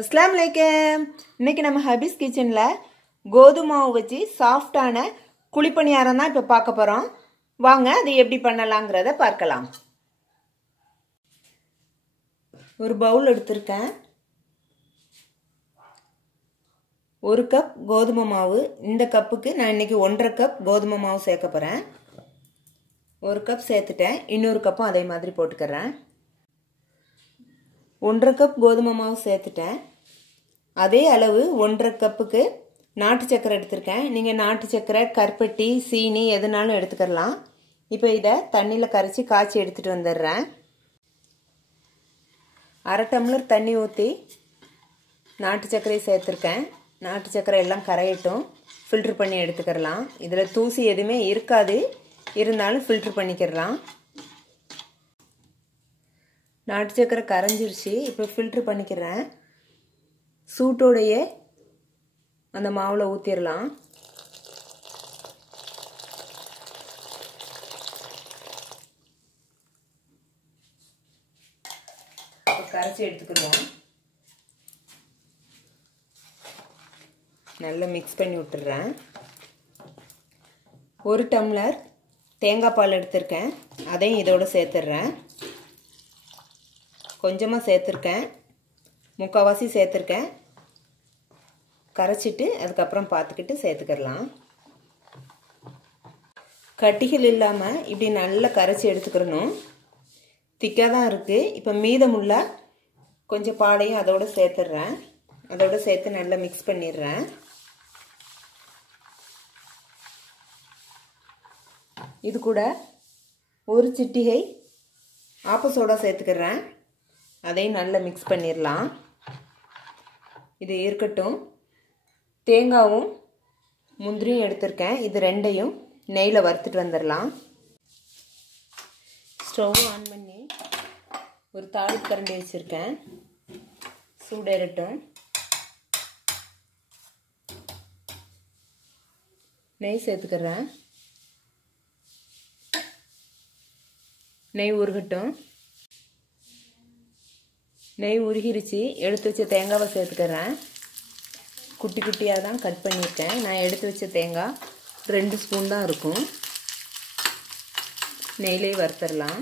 अस्सलाम वालेकुम। இன்னைக்கு நம்ம ஹபீஸ் கிச்சன்ல கோதுமை மாவு வச்சு சாஃப்ட்டான குழிப்பணியாரம் தான் இப்ப பார்க்க போறோம். வாங்க அது எப்படி பண்ணலாம்ங்கறத பார்க்கலாம். ஒரு பவுல் எடுத்துர்க்கேன். 1 கப் கோதுமை மாவு. இந்த கப்புக்கு நான் இன்னைக்கு 1.5 கப் கோதுமை மாவு சேர்க்க போறேன். 1 கப் சேர்த்துட்டேன். இன்னொரு கப்பும் அதே மாதிரி போட்டுக்கறேன். 1.5 கப் கோதுமை மாவு சேர்த்துட்டேன். அதே அளவு 1.5 கப்புக்கு நாட்டு சக்கரை எடுத்துர்க்கேன். நீங்க நாட்டு சக்கரை, கருப்பட்டி, சீனி எதுனாலும் எடுத்துக்கலாம். இப்போ இத தண்ணில கரைச்சி காய்ச்சி எடுத்துட்டு வந்துறேன். 1/2 டம்ளர் தண்ணி ஊத்தி நாட்டு சக்கரை சேர்த்துர்க்கேன். நாட்டு சக்கரை எல்லாம் கரையட்டும். ஃபில்டர் பண்ணி எடுத்துக்கலாம். இதுல தூசி எதுமே இருக்காது. இருந்தாலும் ஃபில்டர் பண்ணிக்கலாம். நாட்டு சக்கரை கரைஞ்சிருச்சு. இப்போ ஃபில்டர் பண்ணிக்கிறேன். சூட்டோடையே அந்த மாவுல ஊத்திரலாம். கரைச்சி எடுத்துக்கிறோம். நல்லா மிக்ஸ் பண்ணி விட்டுறேன். 1 டம்ளர் தேங்காய் பால் எடுத்துர்க்கேன். அதையும் இதோட சேர்த்துறேன். கொஞ்சமா சேர்த்துர்க்கேன். முக்காவாசி சேர்த்துர்க்கேன். கரைச்சிட்டு அதுக்கு அப்புறம் பார்த்துக்கிட்டு சேர்த்துக்கலாம். கட்டிகள் இல்லாம இப்படி நல்லா கரைச்சி எடுத்துக்கறணும். திக்கா தான் இருக்கு. இப்போ மீதமுள்ள கொஞ்சம் பாலையும் அதோட சேர்த்துறேன். அதோட சேர்த்து நல்லா மிக்ஸ் பண்ணிடுறேன். இது கூட ஒரு சிட்டிகை ஆப்ப சோடா சேர்த்துக்கிறேன். அதையும் நல்லா மிக்ஸ் பண்ணிடலாம். இது இருக்கட்டும். தேங்காவும் முந்திரியும் எடுத்துர்க்கேன். இது ரெண்டையும் நெய்ல வறுத்துட்டு வந்துடலாம். ஸ்டவ் ஆன் பண்ணி ஒரு தாளிப்பு கரண்டி வச்சிருக்கேன். சூடேறட்டும். நெய் சேர்த்துக்கிறேன். நெய் உருகட்டும். நெய் உருகிருச்சு. எடுத்து வச்ச தேங்காவை சேர்த்துக்கிறேன். குட்டி குட்டியாக தான் கட் பண்ணியிருக்கேன். நான் எடுத்து வச்ச தேங்காய் 2 ஸ்பூன் தான் இருக்கும். நெய்லே வறுத்தரலாம்.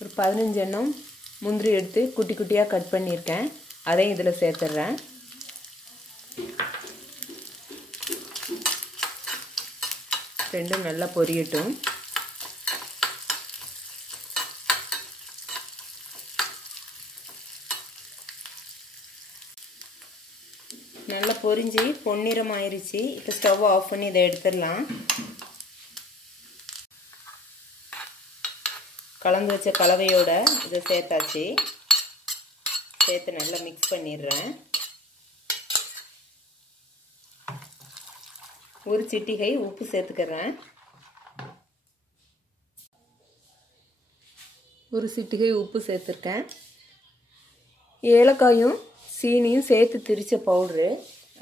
ஒரு 15 எண்ணம் முந்திரி எடுத்து குட்டி குட்டியாக கட் பண்ணியிருக்கேன். அதையும் இதில் சேர்த்துடுறேன். ரெண்டும் நல்லா பொரியட்டும். நல்லா பொரிஞ்சு பொன்னிறம் ஆயிருச்சு. இப்போ ஸ்டவ் ஆஃப் பண்ணி இதை எடுத்துடலாம். கலந்து வச்ச கலவையோட இதை சேர்த்தாச்சு. சேர்த்து நல்லா மிக்ஸ் பண்ணிடுறேன். ஒரு சிட்டிகை உப்பு சேர்த்துக்கிறேன். ஒரு சிட்டிகை உப்பு சேர்த்துருக்கேன். ஏலக்காயும் சீனியும் சேர்த்து திரிச்ச பவுடரு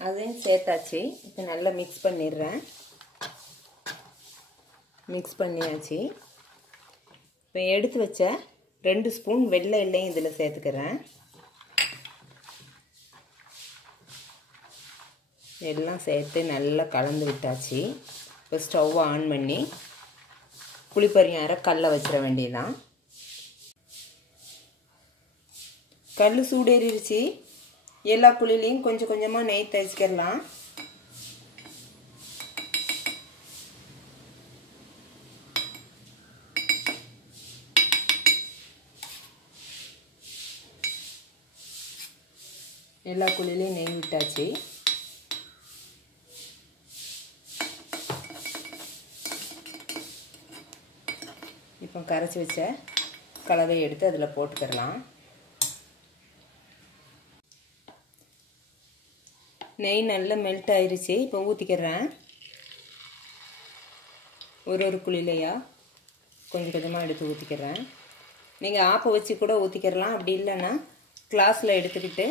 அதையும் சேர்த்தாச்சு. இப்போ நல்லா மிக்ஸ் பண்ணிடுறேன். மிக்ஸ் பண்ணியாச்சு. இப்போ எடுத்து வச்ச 2 ஸ்பூன் வெள்ளை எண்ணெயும் இதில் சேர்த்துக்கிறேன். எல்லாம் சேர்த்து நல்லா கலந்து விட்டாச்சு. இப்போ ஸ்டவ் ஆன் பண்ணி குழிப்பணியாரம் கல்லை வச்சிட வேண்டியதான். கல் சூடேறிடுச்சு. எல்லா குழிலையும் கொஞ்சம் கொஞ்சமாக நெய் தேய்ச்சிக்கலாம். எல்லா குழிலையும் நெய் விட்டாச்சு. இப்போ கரைச்சி வச்ச கலவையை எடுத்து அதில் போட்டுக்கலாம். நெய் நல்லா மெல்ட் ஆயிருச்சு. இப்போ ஊற்றிக்கிறேன். ஒரு குழிலையா கொஞ்சம் கொஞ்சமாக எடுத்து ஊற்றிக்கிறேன். நீங்கள் ஆப்பை வச்சு கூட ஊற்றிக்கிறலாம். அப்படி இல்லைன்னா கிளாஸில் எடுத்துக்கிட்டு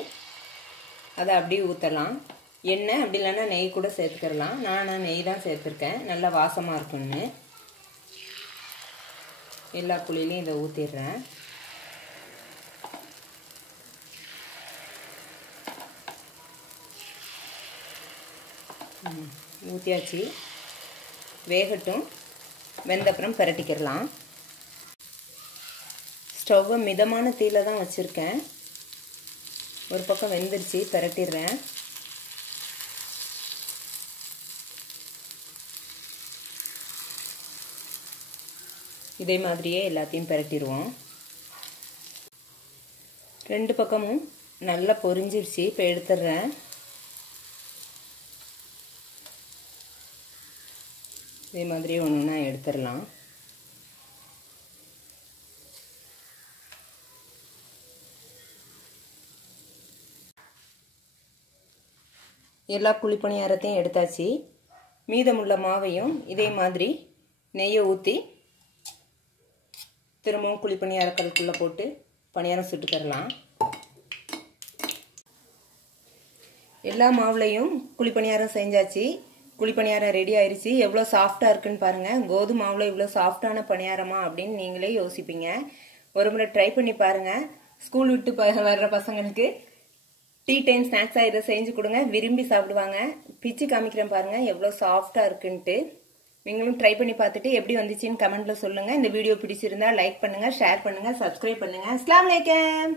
அதை அப்படியே ஊற்றலாம். எண்ணெய் அப்படி இல்லைன்னா நெய் கூட சேர்த்துக்கிறலாம். நான் நெய் தான் சேர்த்துருக்கேன், நல்லா வாசமாக இருக்குன்னு. எல்லா குழிலையும் இதை ஊற்றிடுறேன். ஊற்றியாச்சு, வேகட்டும். வெந்தப்புறம் பரட்டிக்கிறலாம். ஸ்டவ்வை மிதமான தீயில தான் வச்சுருக்கேன். ஒரு பக்கம் வெந்துருச்சு, பரட்டிடுறேன். இதே மாதிரியே எல்லாத்தையும் பரட்டிடுவோம். ரெண்டு பக்கமும் நல்லா பொரிஞ்சிருச்சு. இப்போ எடுத்துடுறேன். இதே மாதிரியே ஒன்று ஒன்றா எடுத்துடலாம். எல்லா குழிப்பணியாரத்தையும் எடுத்தாச்சு. மீதமுள்ள மாவையும் இதே மாதிரி நெய்யை ஊற்றி திரும்பவும் குழிப்பணியாரக்கல்குள்ளே போட்டு பணியாரம் சுட்டு தரலாம். எல்லா மாவுலையும் குழிப்பணியாரம் செஞ்சாச்சு. குழிப்பணியாரம் ரெடி ஆயிடுச்சு. எவ்வளோ சாஃப்டாக இருக்குன்னு பாருங்கள். கோதுமை மாவில் இவ்வளோ சாஃப்டான பணியாரமா அப்படின்னு நீங்களே யோசிப்பீங்க. ஒரு முறை ட்ரை பண்ணி பாருங்கள். ஸ்கூல் விட்டு வர்ற பசங்களுக்கு டீ டைம் ஸ்நாக்ஸாக இதை செஞ்சு கொடுங்க, விரும்பி சாப்பிடுவாங்க. பிச்சு காமிக்கிறேன் பாருங்கள் எவ்வளோ சாஃப்டாக இருக்குன்ட்டு. நீங்களும் ட்ரை பண்ணி பார்த்துட்டு எப்படி வந்துச்சுன்னு கமெண்ட்டில் சொல்லுங்கள். இந்த வீடியோ பிடிச்சிருந்தா லைக் பண்ணுங்கள், ஷேர் பண்ணுங்கள், சப்ஸ்கிரைப் பண்ணுங்கள். அஸ்ஸலாமு அலைக்கும்.